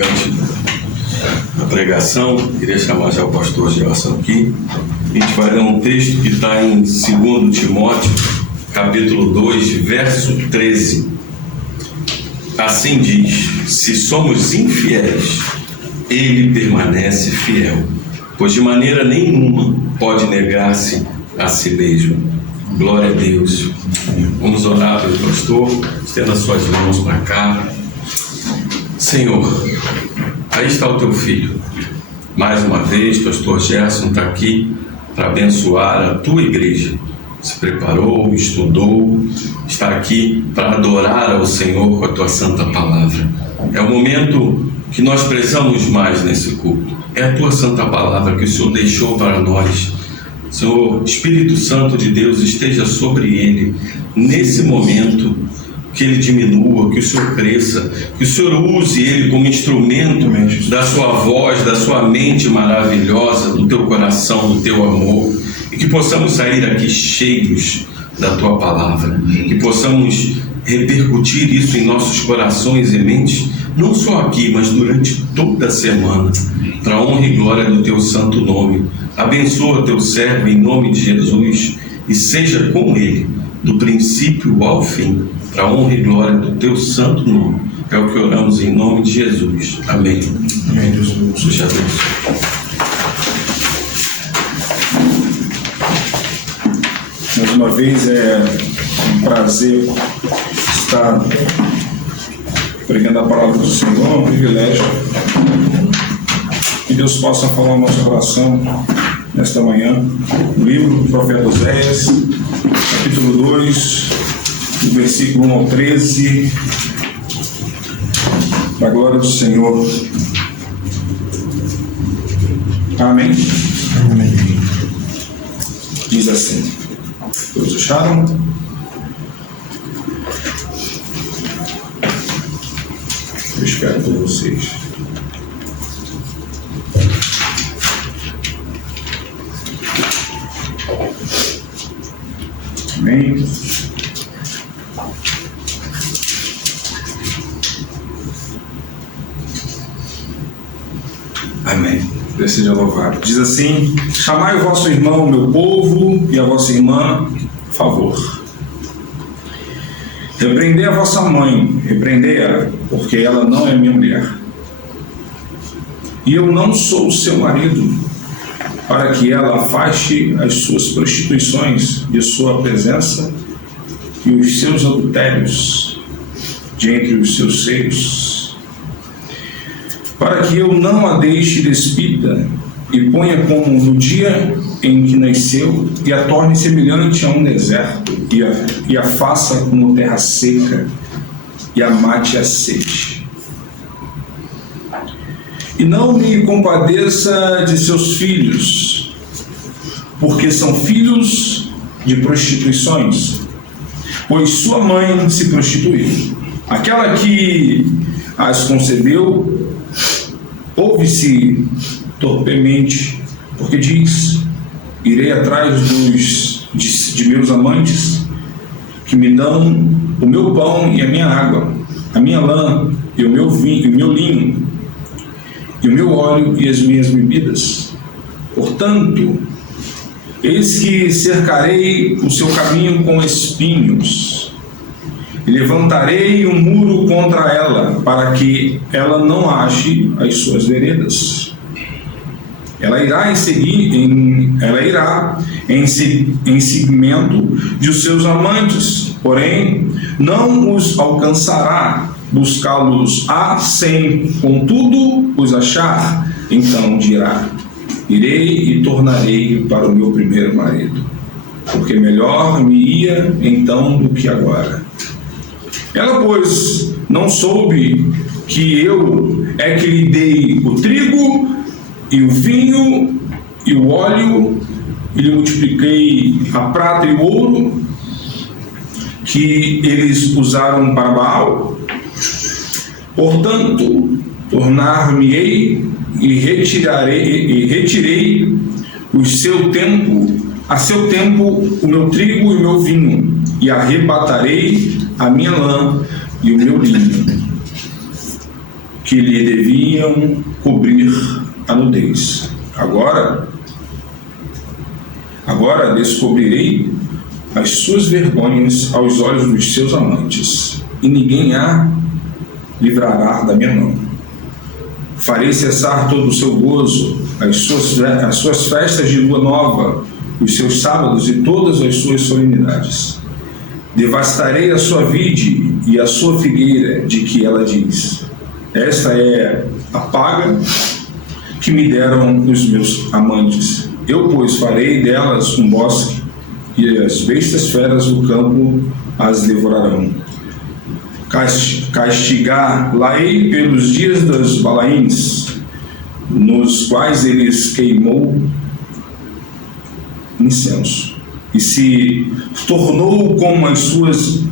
Antes da pregação, queria chamar já o pastor Gelson aqui. A gente vai ler um texto que está em 2 Timóteo, capítulo 2, verso 13. Assim diz: se somos infiéis, ele permanece fiel, pois de maneira nenhuma pode negar-se a si mesmo. Glória a Deus. Vamos orar pelo pastor. Estenda suas mãos para cá. Senhor, aí está o teu filho. Mais uma vez, pastor Gerson está aqui para abençoar a tua igreja. Se preparou, estudou, está aqui para adorar ao Senhor com a tua santa palavra. É o momento que nós precisamos mais nesse culto. É a tua santa palavra que o Senhor deixou para nós. Senhor, Espírito Santo de Deus, esteja sobre ele nesse momento, que ele diminua, que o Senhor cresça, que o Senhor use ele como instrumento da sua voz, da sua mente maravilhosa, do teu coração, do teu amor, e que possamos sair aqui cheios da tua palavra, que possamos repercutir isso em nossos corações e mentes, não só aqui, mas durante toda a semana, para a honra e glória do teu santo nome. Abençoa teu servo em nome de Jesus e seja com ele, do princípio ao fim, para a honra e glória do teu santo nome. É o que oramos em nome de Jesus. Amém. Amém, Jesus. Seja abençoado. Mais uma vez é um prazer estar pregando a palavra do Senhor, é um privilégio. Que Deus possa falar no nosso coração nesta manhã. O livro do profeta Oséias, capítulo 2, do versículo 1 ao 13, da glória do Senhor. Amém? Amém. Diz assim: todos acharam? Eu espero por vocês. Amém. Amém. Deus seja louvado. Diz assim: chamai o vosso irmão, meu povo, e a vossa irmã, favor. Repreendei a vossa mãe, repreendei-a, porque ela não é minha mulher. E eu não sou o seu marido, para que ela afaste as suas prostituições de sua presença e os seus adultérios de entre os seus seios, para que eu não a deixe despida e ponha como no dia em que nasceu e a torne semelhante a um deserto e a faça como terra seca e a mate a sede. E não me compadeça de seus filhos, porque são filhos de prostituições, pois sua mãe se prostituiu. Aquela que as concebeu ouve-se torpemente, porque diz: irei atrás de meus amantes, que me dão o meu pão e a minha água, a minha lã e o meu vinho, e o meu linho, e o meu óleo e as minhas bebidas. Portanto, eis que cercarei o seu caminho com espinhos, e levantarei um muro contra ela, para que ela não ache as suas veredas. Ela irá em seguimento de os seus amantes, porém não os alcançará. Buscá-los sem, contudo, os achar, então dirá: irei e tornarei para o meu primeiro marido, porque melhor me ia então do que agora. Ela, pois, não soube que eu é que lhe dei o trigo e o vinho e o óleo, e lhe multipliquei a prata e o ouro que eles usaram para Baal. Portanto, tornar-me-ei e retirei a seu tempo o meu trigo e o meu vinho, e arrebatarei a minha lã e o meu linho. que lhe deviam cobrir a nudez. Agora descobrirei as suas vergonhas aos olhos dos seus amantes, e ninguém a livrará da minha mão. Farei cessar todo o seu gozo, as suas festas de lua nova, os seus sábados e todas as suas solenidades. Devastarei a sua vide e a sua figueira, de que ela diz: esta é a paga que me deram os meus amantes. Eu, pois, farei delas um bosque, e as bestas feras do campo as devorarão. Castigar-la-ei pelos dias dos Balaíns, nos quais eles queimou incenso, e se tornou como as suas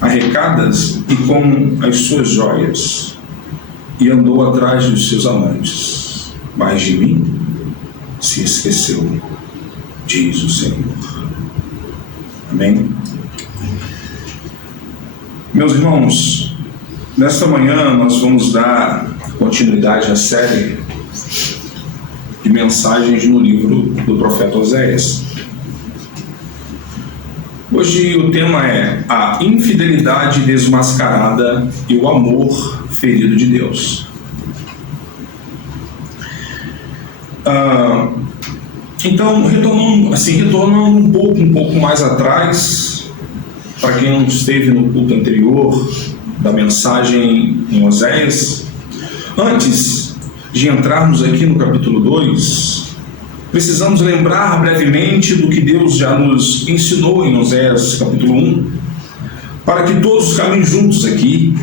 arrecadas e como as suas joias, e andou atrás dos seus amantes, mas de mim se esqueceu, diz o Senhor. Amém? Meus irmãos, nesta manhã nós vamos dar continuidade à série de mensagens no livro do profeta Oséias. Hoje o tema é a infidelidade desmascarada e o amor ferido de Deus. Então, retornando um pouco mais atrás, para quem não esteve no culto anterior da mensagem em Oséias, antes de entrarmos aqui no capítulo 2, precisamos lembrar brevemente do que Deus já nos ensinou em Oséias capítulo 1, para que todos caminhem juntos aqui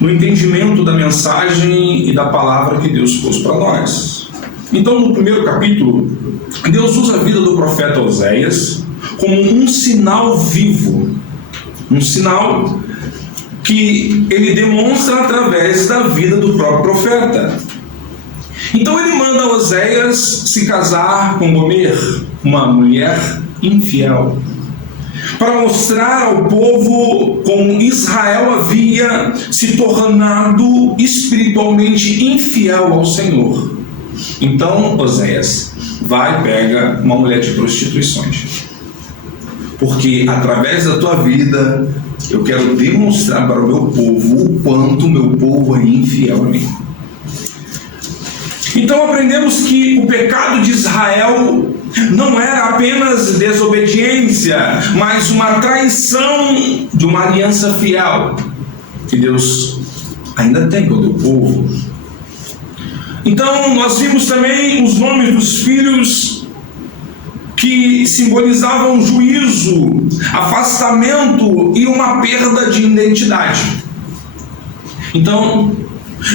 no entendimento da mensagem e da palavra que Deus pôs para nós. Então, no primeiro capítulo, Deus usa a vida do profeta Oséias como um sinal vivo, um sinal que ele demonstra através da vida do próprio profeta. Então ele manda Oséias se casar com Gomer, uma mulher infiel, para mostrar ao povo como Israel havia se tornado espiritualmente infiel ao Senhor. Então Oséias vai e pega uma mulher de prostituições, porque através da tua vida eu quero demonstrar para o meu povo o quanto o meu povo é infiel a mim. Então aprendemos que o pecado de Israel não era apenas desobediência, mas uma traição de uma aliança fiel que Deus ainda tem com o teu povo. Então nós vimos também os nomes dos filhos que simbolizavam juízo, afastamento e uma perda de identidade. Então,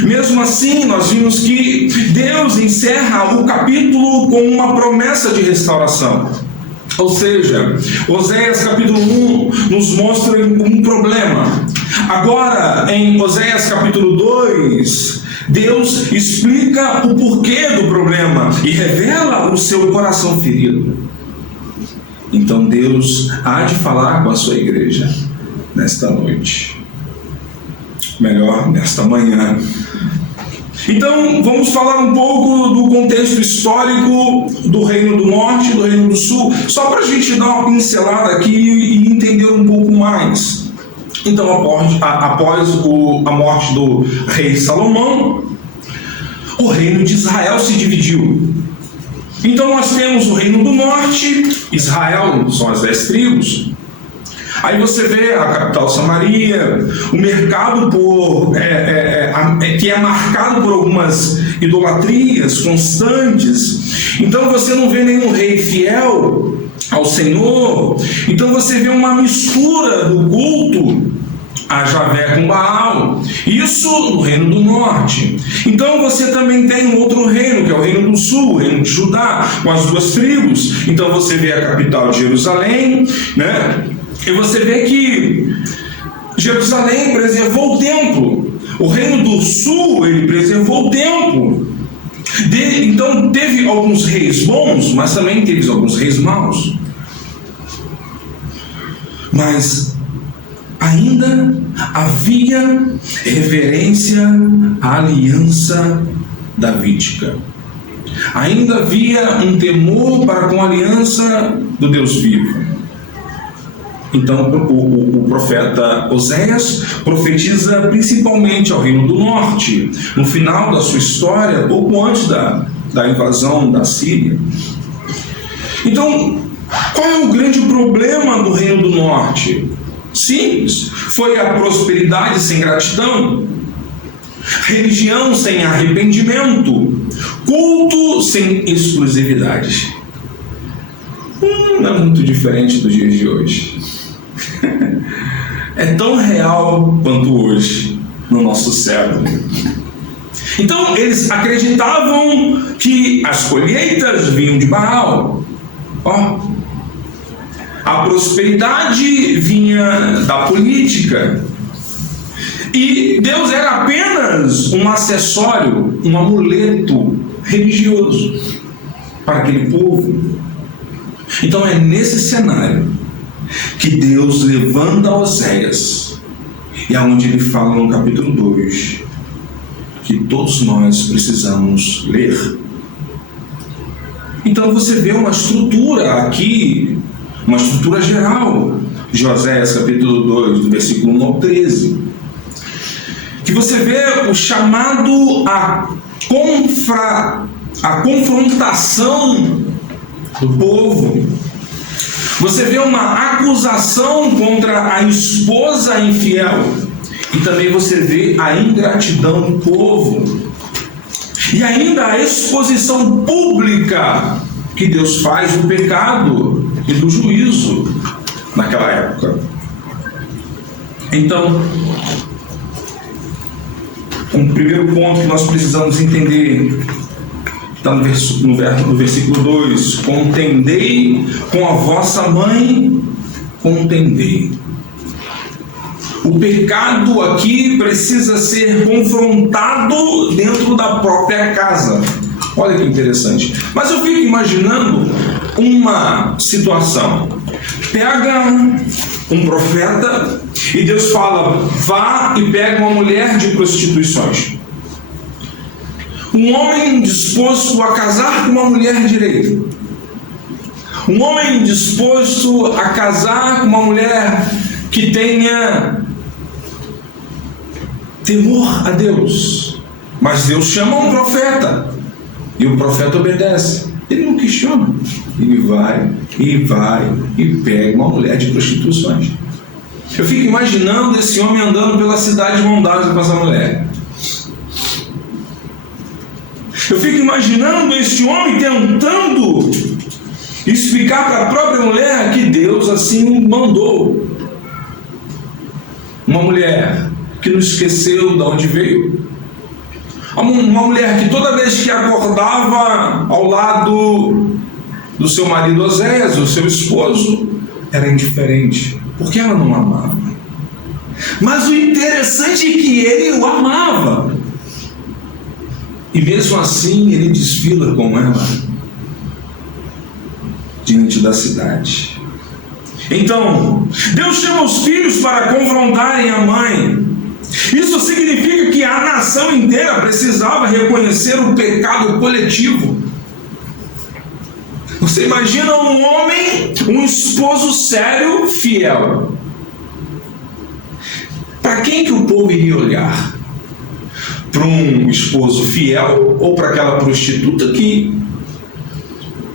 mesmo assim, nós vimos que Deus encerra o capítulo com uma promessa de restauração. Ou seja, Oséias capítulo 1 nos mostra um problema. Agora, em Oséias capítulo 2, Deus explica o porquê do problema e revela o seu coração ferido. Então Deus há de falar com a sua igreja nesta noite. Melhor, nesta manhã. Então, vamos falar um pouco do contexto histórico do Reino do Norte e do Reino do Sul, só para a gente dar uma pincelada aqui e entender um pouco mais. Então, após a morte do rei Salomão, o reino de Israel se dividiu. Então, nós temos o Reino do Norte, Israel, são as 10 tribos. Aí você vê a capital Samaria, o mercado que é marcado por algumas idolatrias constantes. Então você não vê nenhum rei fiel ao Senhor. Então você vê uma mistura do culto a Javé com Baal. Isso no Reino do Norte. Então você também tem um outro reino, que é o Reino do Sul, o Reino de Judá, com as 2 tribos. Então você vê a capital de Jerusalém, né? E você vê que Jerusalém preservou o templo. O Reino do Sul, ele preservou o templo. Então teve alguns reis bons, mas também teve alguns reis maus. Mas a ainda havia reverência à aliança davídica. Ainda havia um temor para com a aliança do Deus vivo. Então o profeta Oséias profetiza principalmente ao Reino do Norte, no final da sua história, pouco antes da invasão da Síria. Então, qual é o grande problema do Reino do Norte? Simples, foi a prosperidade sem gratidão, religião sem arrependimento, culto sem exclusividade. Não é muito diferente dos dias de hoje. É tão real quanto hoje, no nosso século. Então, eles acreditavam que as colheitas vinham de Baal. A prosperidade vinha da política. E Deus era apenas um acessório, um amuleto religioso para aquele povo. Então é nesse cenário que Deus levanta Oséias, e é onde ele fala no capítulo 2 que todos nós precisamos ler. Então você vê uma estrutura aqui, uma estrutura geral de Oséias capítulo 2, do versículo 1 ao 13, que você vê o chamado à confrontação do povo. Você vê uma acusação contra a esposa infiel, e também você vê a ingratidão do povo, e ainda a exposição pública que Deus faz do pecado e do juízo naquela época. Então, um primeiro ponto que nós precisamos entender está no versículo 2: contendei com a vossa mãe, contendei. O pecado aqui precisa ser confrontado dentro da própria casa. Olha que interessante. Mas eu fico imaginando uma situação. Pega um profeta e Deus fala: vá e pega uma mulher de prostituições. Um homem disposto a casar com uma mulher direita. Um homem disposto a casar com uma mulher que tenha temor a Deus. Mas Deus chama um profeta e o profeta obedece. Ele não questiona. Ele vai e pega uma mulher de prostituições. Eu fico imaginando esse homem andando pela cidade de mão dada com essa mulher. Eu fico imaginando esse homem tentando explicar para a própria mulher que Deus assim mandou. Uma mulher que não esqueceu de onde veio. Uma mulher que toda vez que acordava ao lado do seu marido Oséias, o seu esposo, era indiferente, porque ela não amava. Mas o interessante é que ele o amava. E mesmo assim ele desfila com ela diante da cidade. Então, Deus chama os filhos para confrontarem a mãe. Isso significa que a nação inteira precisava reconhecer o pecado coletivo. Você imagina um homem, um esposo sério, fiel. Para quem que o povo iria olhar? Para um esposo fiel ou para aquela prostituta que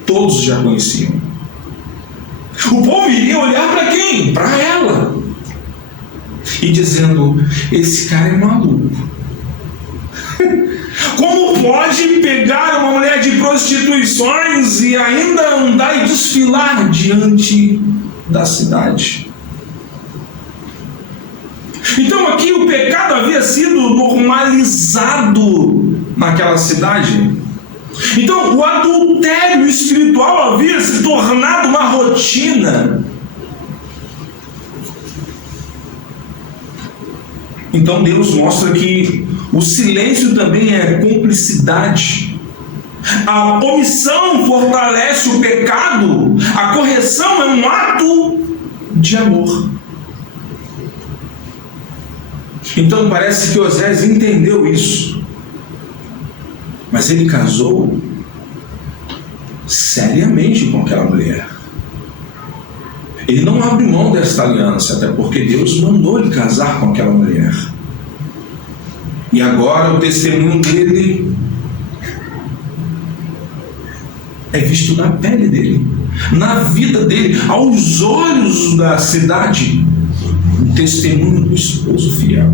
todos já conheciam? O povo iria olhar para quem? Para ela. E dizendo: esse cara é maluco. Como pode pegar uma mulher de prostituições e ainda andar e desfilar diante da cidade? Então aqui o pecado havia sido normalizado naquela cidade. Então o adultério espiritual havia se tornado uma rotina. Então Deus mostra que o silêncio também é cumplicidade. A omissão fortalece o pecado. A correção é um ato de amor. Então parece que Oséias entendeu isso. Mas ele casou seriamente com aquela mulher. Ele não abre mão desta aliança, até porque Deus mandou ele casar com aquela mulher. E agora o testemunho dele é visto na pele dele, na vida dele, aos olhos da cidade, o testemunho do esposo fiel.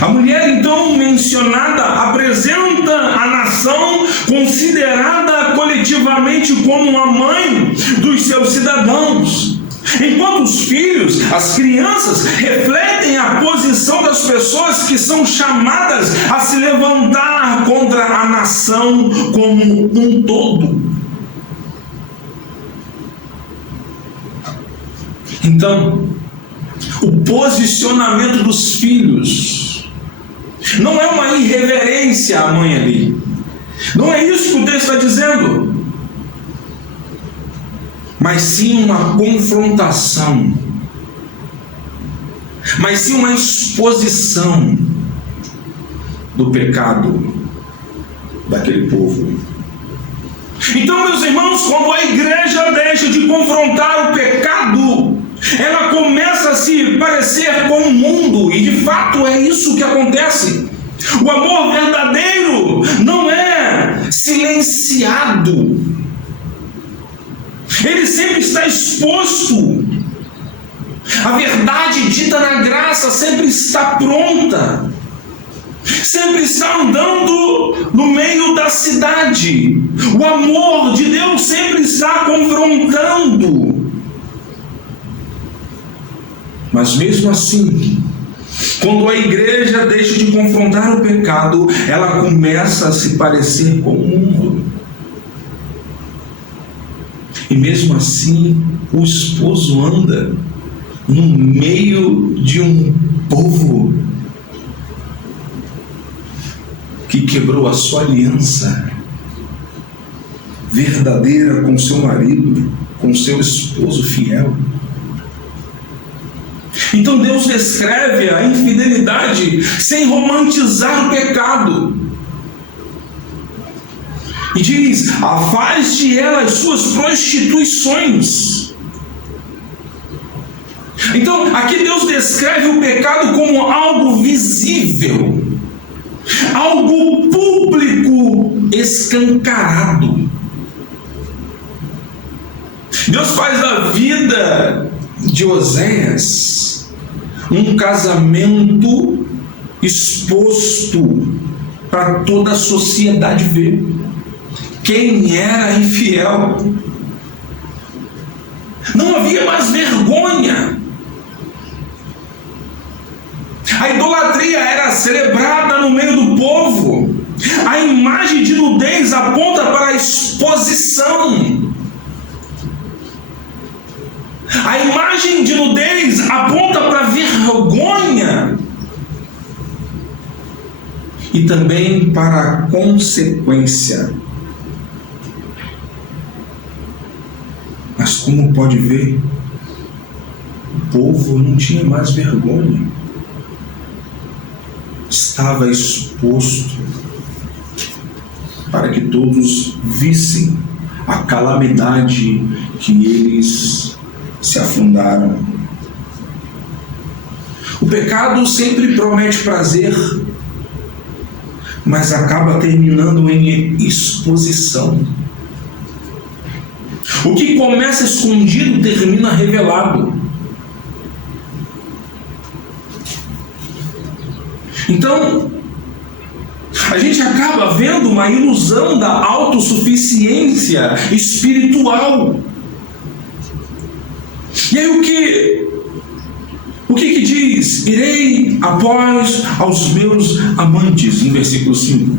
A mulher então mencionada apresenta a nação considerada coletivamente como a mãe dos seus cidadãos, enquanto os filhos, as crianças, refletem a posição das pessoas que são chamadas a se levantar contra a nação como um todo. Então, o posicionamento dos filhos não é uma irreverência à mãe ali. Não é isso que o texto está dizendo. Mas sim uma confrontação. Mas sim uma exposição do pecado daquele povo. Então, meus irmãos, quando a igreja deixa de confrontar o pecado, ela começa a se parecer com o mundo, e de fato é isso que acontece. O amor verdadeiro não é silenciado, ele sempre está exposto. A verdade dita na graça sempre está pronta, sempre está andando no meio da cidade. O amor de Deus sempre está confrontando. Mas mesmo assim, quando a igreja deixa de confrontar o pecado, ela começa a se parecer com o mundo. E mesmo assim, o esposo anda no meio de um povo que quebrou a sua aliança verdadeira com seu marido, com seu esposo fiel. Então Deus descreve a infidelidade sem romantizar o pecado. E diz: afaste ela as suas prostituições. Então, aqui Deus descreve o pecado como algo visível, algo público, escancarado. Deus faz da vida de Oséias um casamento exposto para toda a sociedade ver quem era infiel. Não havia mais vergonha. A idolatria era celebrada no meio do povo. A imagem de nudez aponta para a exposição. A imagem de nudez aponta para a vergonha e também para a consequência. Mas como pode ver, o povo não tinha mais vergonha. Estava exposto para que todos vissem a calamidade que eles se afundaram. O pecado sempre promete prazer, mas acaba terminando em exposição. O que começa escondido termina revelado. Então, a gente acaba vendo uma ilusão da autossuficiência espiritual. E aí o que diz? Irei após aos meus amantes, em versículo 5.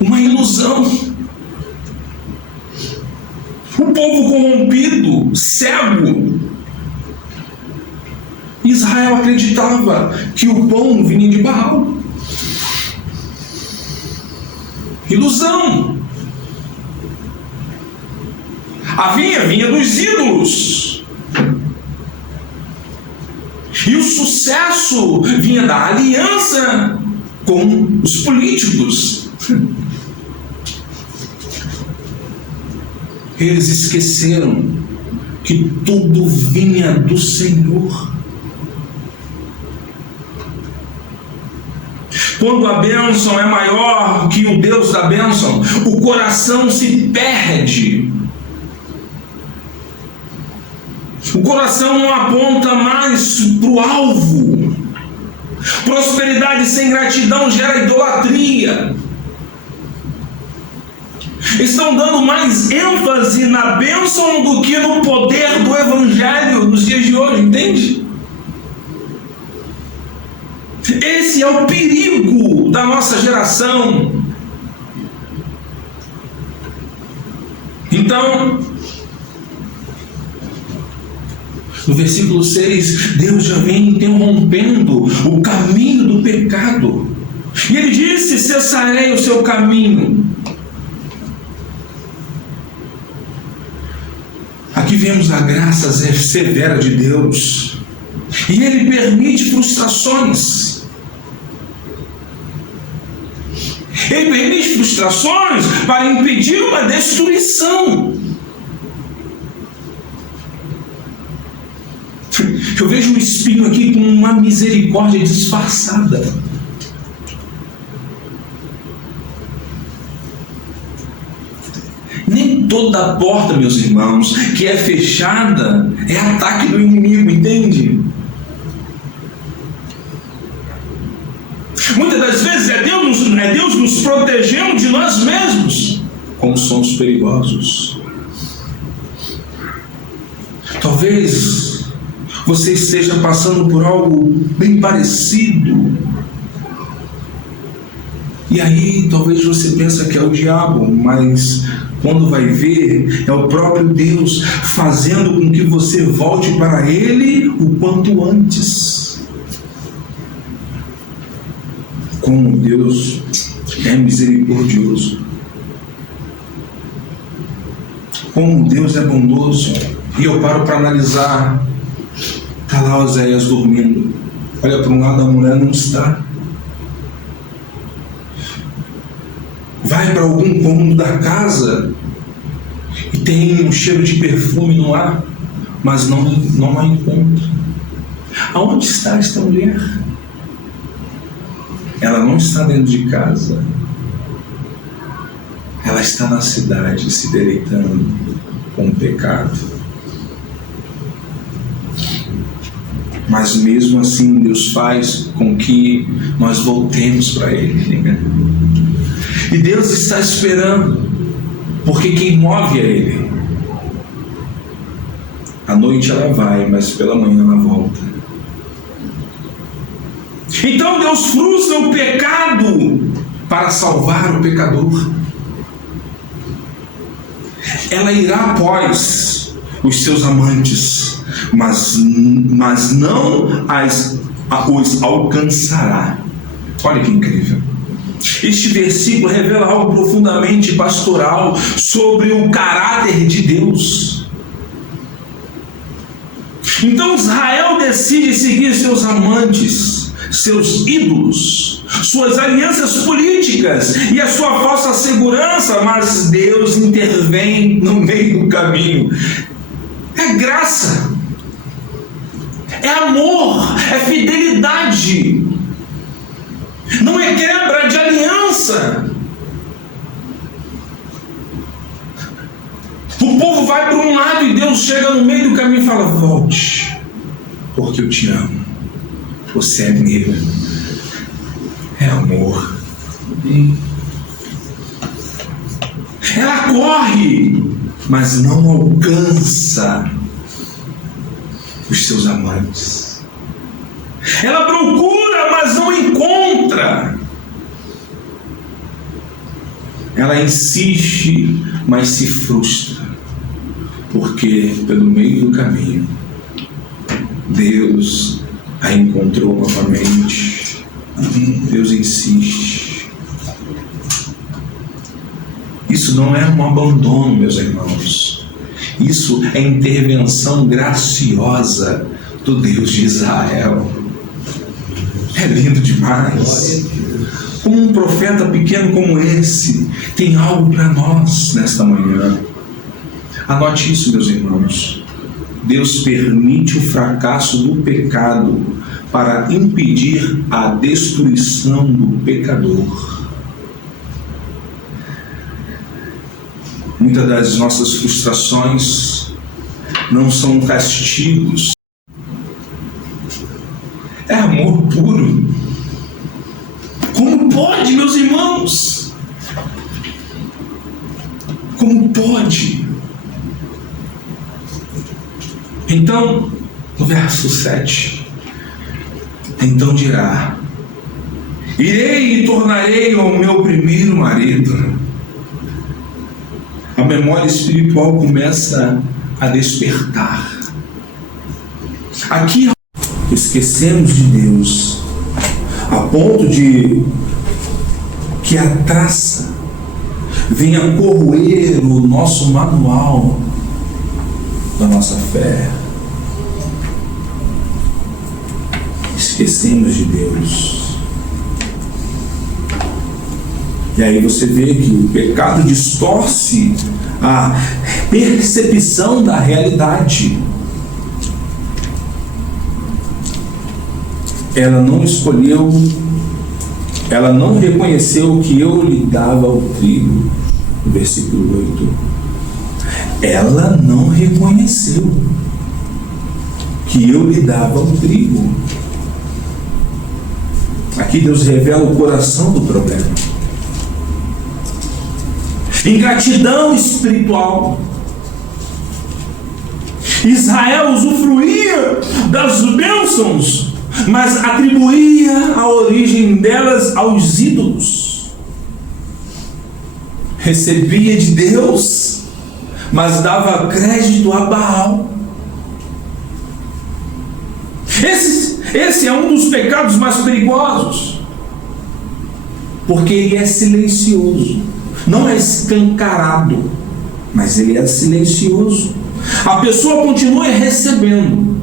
Uma ilusão. O povo corrompido, cego. Israel acreditava que o pão vinha de Baal. Ilusão. Vinha dos ídolos. E o sucesso vinha da aliança com os políticos. Eles esqueceram que tudo vinha do Senhor. Quando a bênção é maior que o Deus da bênção, o coração se perde. O coração não aponta mais para o alvo. Prosperidade sem gratidão gera idolatria. Estão dando mais ênfase na bênção do que no poder do Evangelho nos dias de hoje, entende? Esse é o perigo da nossa geração. Então, no versículo 6, Deus já vem interrompendo o caminho do pecado. E Ele disse: cessarei o seu caminho. Aqui vemos a graça severa de Deus. E Ele permite frustrações. Ele permite frustrações para impedir uma destruição. Eu vejo um espinho aqui com uma misericórdia disfarçada. Nem toda porta, meus irmãos, que é fechada é ataque do inimigo, entende? Muitas das vezes é Deus nos protegendo de nós mesmos, como somos perigosos. Talvez você esteja passando por algo bem parecido. E aí talvez você pense que é o diabo, mas quando vai ver, é o próprio Deus fazendo com que você volte para Ele o quanto antes. Como Deus é misericordioso. Como Deus é bondoso. E eu paro para analisar. Está lá Oséias dormindo. Olha para um lado, a mulher não está. Vai para algum cômodo da casa e tem um cheiro de perfume no ar, mas não a encontra. Aonde está esta mulher? Ela não está dentro de casa. Ela está na cidade se deleitando com o pecado. Mas mesmo assim Deus faz com que nós voltemos para Ele. E Deus está esperando, porque quem move é Ele. À noite ela vai, mas pela manhã ela volta. Então Deus frustra o pecado para salvar o pecador. Ela irá após os seus amantes, mas não os alcançará. Olha que incrível. Este versículo revela algo profundamente pastoral sobre o caráter de Deus. Então Israel decide seguir seus amantes, seus ídolos, suas alianças políticas e a sua falsa segurança, mas Deus intervém no meio do caminho. É graça, é amor, é fidelidade, não é quebra de aliança. O povo vai para um lado e Deus chega no meio do caminho e fala: volte, porque eu te amo, você é meu, é amor. Ela corre, mas não alcança os seus amantes. Ela procura, mas não encontra. Ela insiste, mas se frustra, porque pelo meio do caminho Deus a encontrou novamente. Deus insiste. Isso não é um abandono, meus irmãos. Isso é intervenção graciosa do Deus de Israel. É lindo demais. Como um profeta pequeno como esse tem algo para nós nesta manhã. Anote isso, meus irmãos. Deus permite o fracasso do pecado para impedir a destruição do pecador. Muitas das nossas frustrações não são castigos, é amor puro. Como pode, meus irmãos? Como pode? Então, no verso 7, então dirá: irei e tornarei ao meu primeiro marido. A memória espiritual começa a despertar. Aqui esquecemos de Deus a ponto de que a traça venha corroer o nosso manual da nossa fé. Esquecemos de Deus. E aí você vê que o pecado distorce a percepção da realidade. Ela não escolheu, ela não reconheceu que eu lhe dava o trigo. No versículo 8. Ela não reconheceu que eu lhe dava o trigo. Aqui Deus revela o coração do problema. Ingratidão espiritual. Israel usufruía das bênçãos, mas atribuía a origem delas aos ídolos. Recebia de Deus, mas dava crédito a Baal. Esse é um dos pecados mais perigosos, porque ele é silencioso. Não é escancarado, mas ele é silencioso. A pessoa continua recebendo,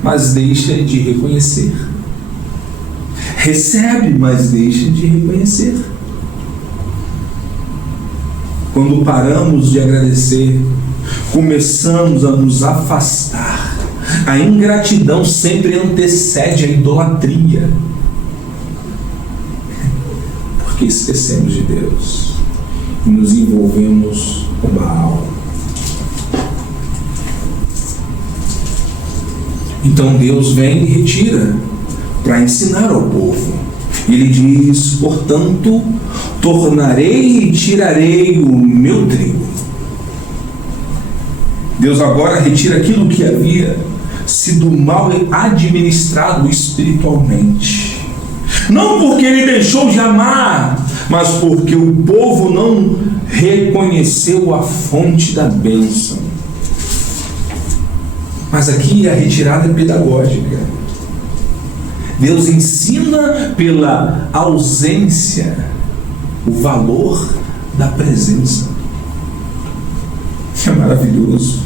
mas deixa de reconhecer. Recebe, mas deixa de reconhecer. Quando paramos de agradecer, começamos a nos afastar. A ingratidão sempre antecede a idolatria, porque esquecemos de Deus e nos envolvemos com Baal. Então Deus vem e retira para ensinar ao povo. Ele diz: portanto, tornarei e tirarei o meu trigo. Deus agora retira aquilo que havia sido mal administrado espiritualmente. Não porque ele deixou de amar, mas porque o povo não reconheceu a fonte da bênção. Mas aqui a retirada é pedagógica. Deus ensina pela ausência o valor da presença. É maravilhoso.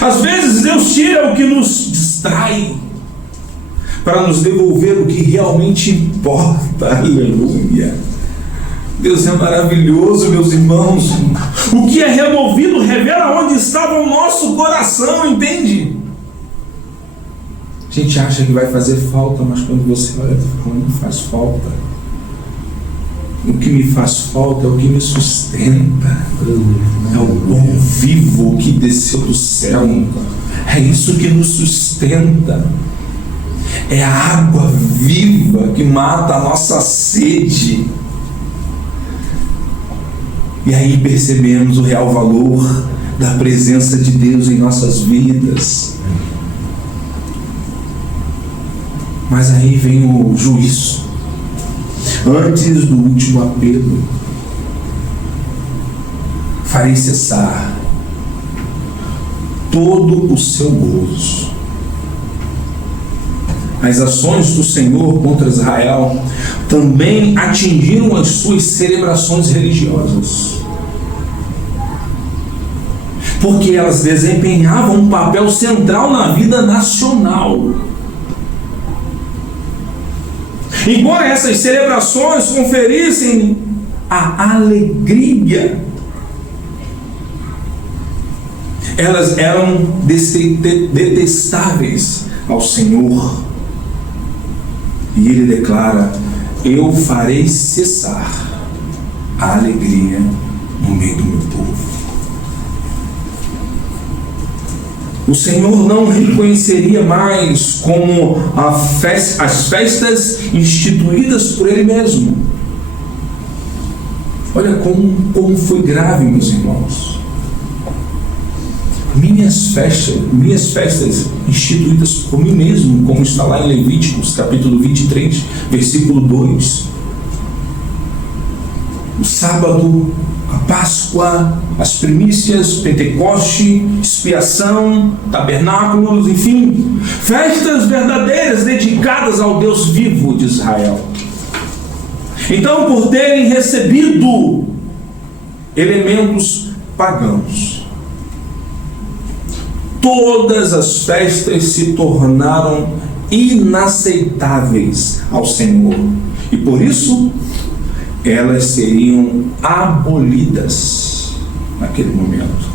Às vezes Deus tira o que nos distrai para nos devolver o que realmente importa. Aleluia. Deus é maravilhoso, meus irmãos. O que é removido revela onde estava o nosso coração, entende? A gente acha que vai fazer falta, mas quando você olha, não faz falta. O que me faz falta é o que me sustenta. É o pão vivo que desceu do céu. É isso que nos sustenta. É a água viva que mata a nossa sede. E aí percebemos o real valor da presença de Deus em nossas vidas. Mas aí vem o juízo. Antes do último apelo, farei cessar todo o seu gozo. As ações do Senhor contra Israel também atingiram as suas celebrações religiosas. porque elas desempenhavam um papel central na vida nacional. Embora essas celebrações conferissem a alegria, elas eram detestáveis ao Senhor. E ele declara: eu farei cessar a alegria no meio do meu povo. O Senhor não reconheceria mais como as festas instituídas por Ele mesmo. Olha como foi grave, meus irmãos. Minhas festas instituídas por mim mesmo, como está lá em Levíticos, capítulo 23, versículo 2. O sábado, a Páscoa, as primícias, Pentecoste, expiação, tabernáculos, enfim, festas verdadeiras dedicadas ao Deus vivo de Israel. Então, por terem recebido elementos pagãos, todas as festas se tornaram inaceitáveis ao Senhor. E por isso, elas seriam abolidas naquele momento.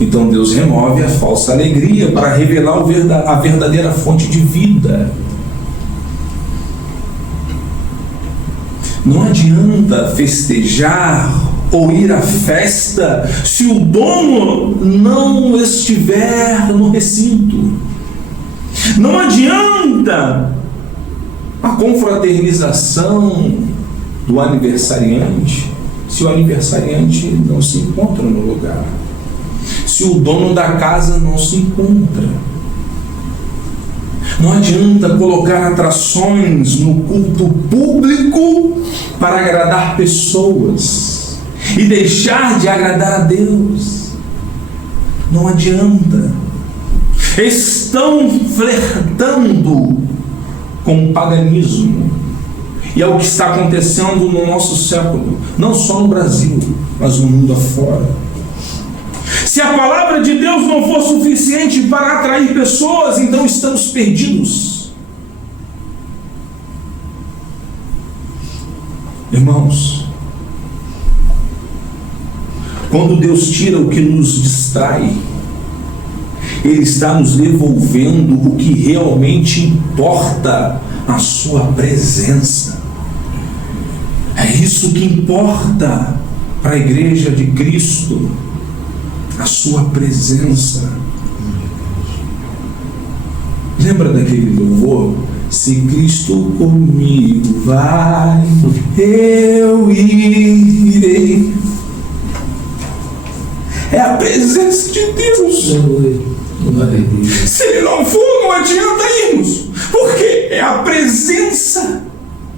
Então Deus remove a falsa alegria para revelar a verdadeira fonte de vida. Não adianta festejar ou ir à festa se o dono não estiver no recinto. Não adianta a confraternização do aniversariante se o aniversariante não se encontra no lugar, se o dono da casa não se encontra. Não adianta colocar atrações no culto público para agradar pessoas e deixar de agradar a Deus. Não adianta. Estão flertando com o paganismo. E é o que está acontecendo no nosso século, não só no Brasil, mas no mundo afora. Se a palavra de Deus não for suficiente para atrair pessoas, então estamos perdidos. Irmãos, quando Deus tira o que nos distrai, Ele está nos devolvendo o que realmente importa, a sua presença. É isso que importa para a igreja de Cristo, a sua presença. Lembra daquele louvor? Se Cristo comigo vai, eu irei. É a presença de Deus. Se Ele não for, não adianta irmos, porque é a presença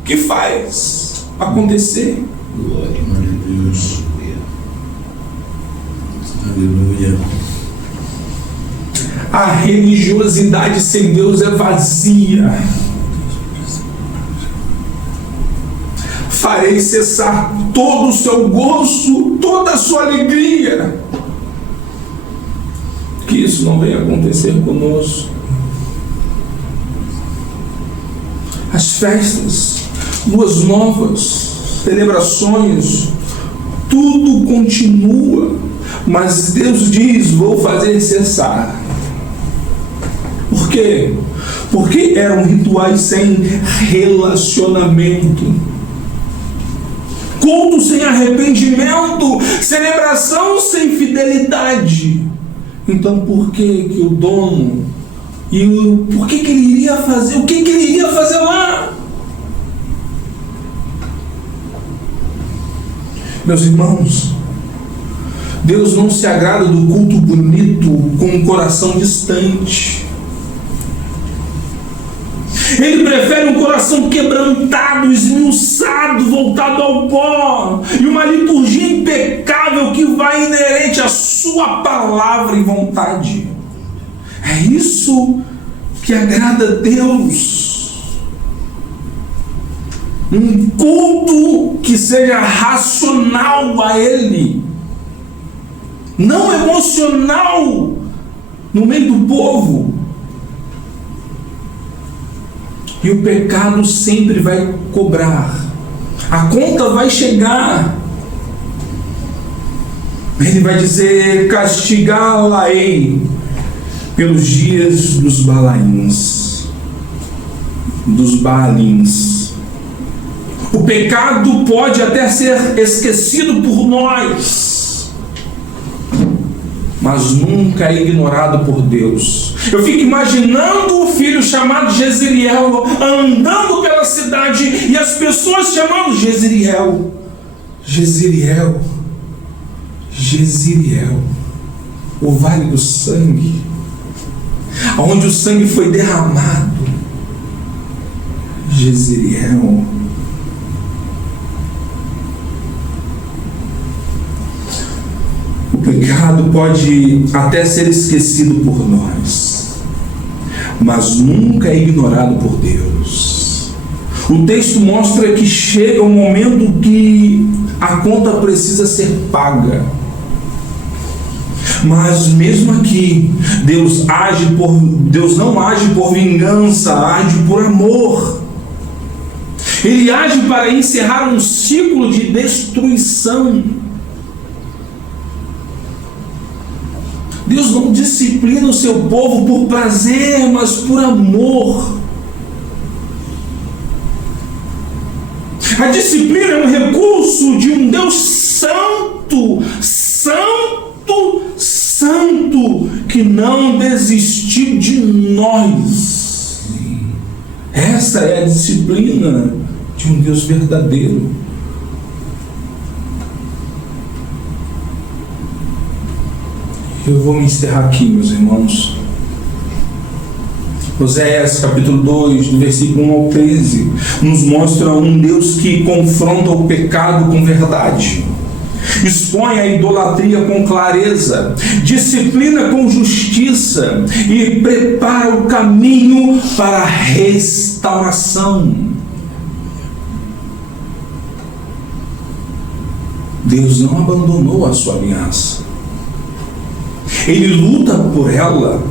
que faz acontecer. Glória a Deus. Aleluia. A religiosidade sem Deus é vazia. Farei cessar todo o seu gozo, toda a sua alegria. Que isso não venha acontecer conosco. As festas, luas novas, celebrações, tudo continua, mas Deus diz: vou fazer cessar. Por quê? Porque eram rituais sem relacionamento, culto sem arrependimento, celebração sem fidelidade. Então por que o dono por que ele iria fazer? O que ele iria fazer lá? Meus irmãos, Deus não se agrada do culto bonito com um coração distante. Ele prefere um coração quebrantado, esmiuçado, voltado ao pó, e uma liturgia impecável que vai inerente à sua palavra e vontade. É isso que agrada a Deus. Um culto que seja racional a Ele. não emocional, no meio do povo. E o pecado sempre vai cobrar. A conta vai chegar. Ele vai dizer: castigá-la-ei pelos dias dos Baalins. O pecado pode até ser esquecido por nós, mas nunca é ignorado por Deus. Eu fico imaginando o filho chamado Jezreel andando pela cidade e as pessoas chamando Jezreel, Jezreel, Jezreel, o vale do sangue, onde o sangue foi derramado. Jezreel. O pecado pode até ser esquecido por nós, mas nunca é ignorado por Deus. O texto mostra que chega um momento que a conta precisa ser paga. Mas mesmo aqui, Deus não age por vingança, age por amor. Ele age para encerrar um ciclo de destruição. Deus não disciplina o seu povo por prazer, mas por amor. A disciplina é um recurso de um Deus santo, santo, santo, que não desistiu de nós. Essa é a disciplina de um Deus verdadeiro. Eu vou me encerrar aqui, meus irmãos. Oséias capítulo 2, do versículo 1 ao 13, nos mostra um Deus que confronta o pecado com verdade, expõe a idolatria com clareza, disciplina com justiça e prepara o caminho para a restauração. Deus não abandonou a sua aliança. Ele luta por ela.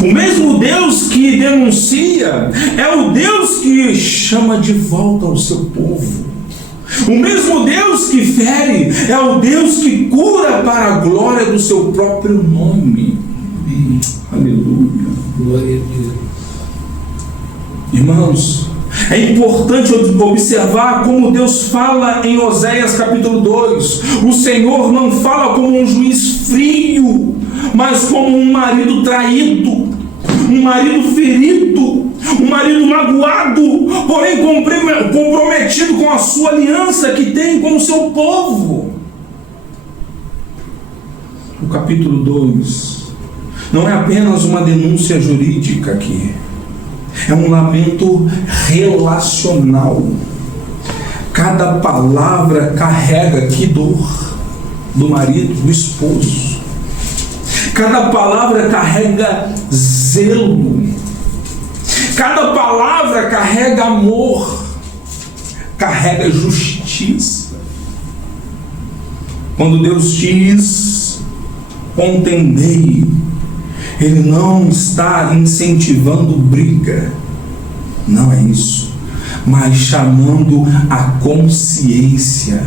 O mesmo Deus que denuncia é o Deus que chama de volta o seu povo. O mesmo Deus que fere é o Deus que cura para a glória do seu próprio nome. Aleluia. Glória a Deus. Irmãos, é importante observar como Deus fala em Oséias capítulo 2. O Senhor não fala como um juiz frio, mas como um marido traído, um marido ferido, um marido magoado, porém comprometido com a sua aliança que tem com o seu povo. O capítulo 2 não é apenas uma denúncia jurídica aqui, é um lamento relacional. Cada palavra carrega que dor do marido, do esposo. Cada palavra carrega zelo. Cada palavra carrega amor, carrega justiça. Quando Deus diz contendei, Ele não está incentivando briga, não é isso, mas chamando a consciência.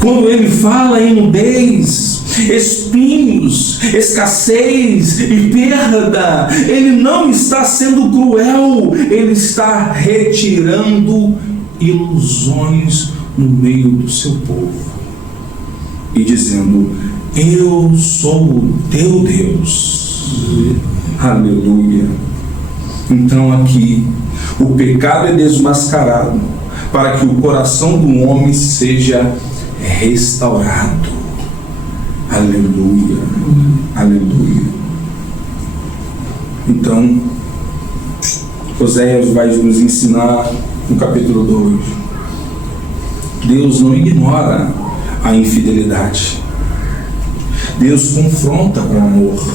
Quando Ele fala em nudez, espinhos, escassez e perda, Ele não está sendo cruel, Ele está retirando ilusões no meio do seu povo e dizendo: eu sou o teu Deus. Aleluia. Então aqui o pecado é desmascarado para que o coração do homem seja restaurado. Aleluia, aleluia. Então, Oséias vai nos ensinar no capítulo 2. Deus não ignora a infidelidade. Deus confronta com amor.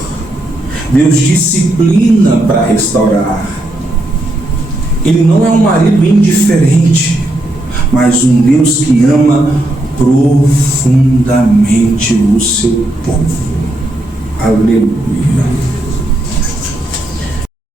Deus disciplina para restaurar. Ele não é um marido indiferente, mas um Deus que ama profundamente o seu povo. Aleluia.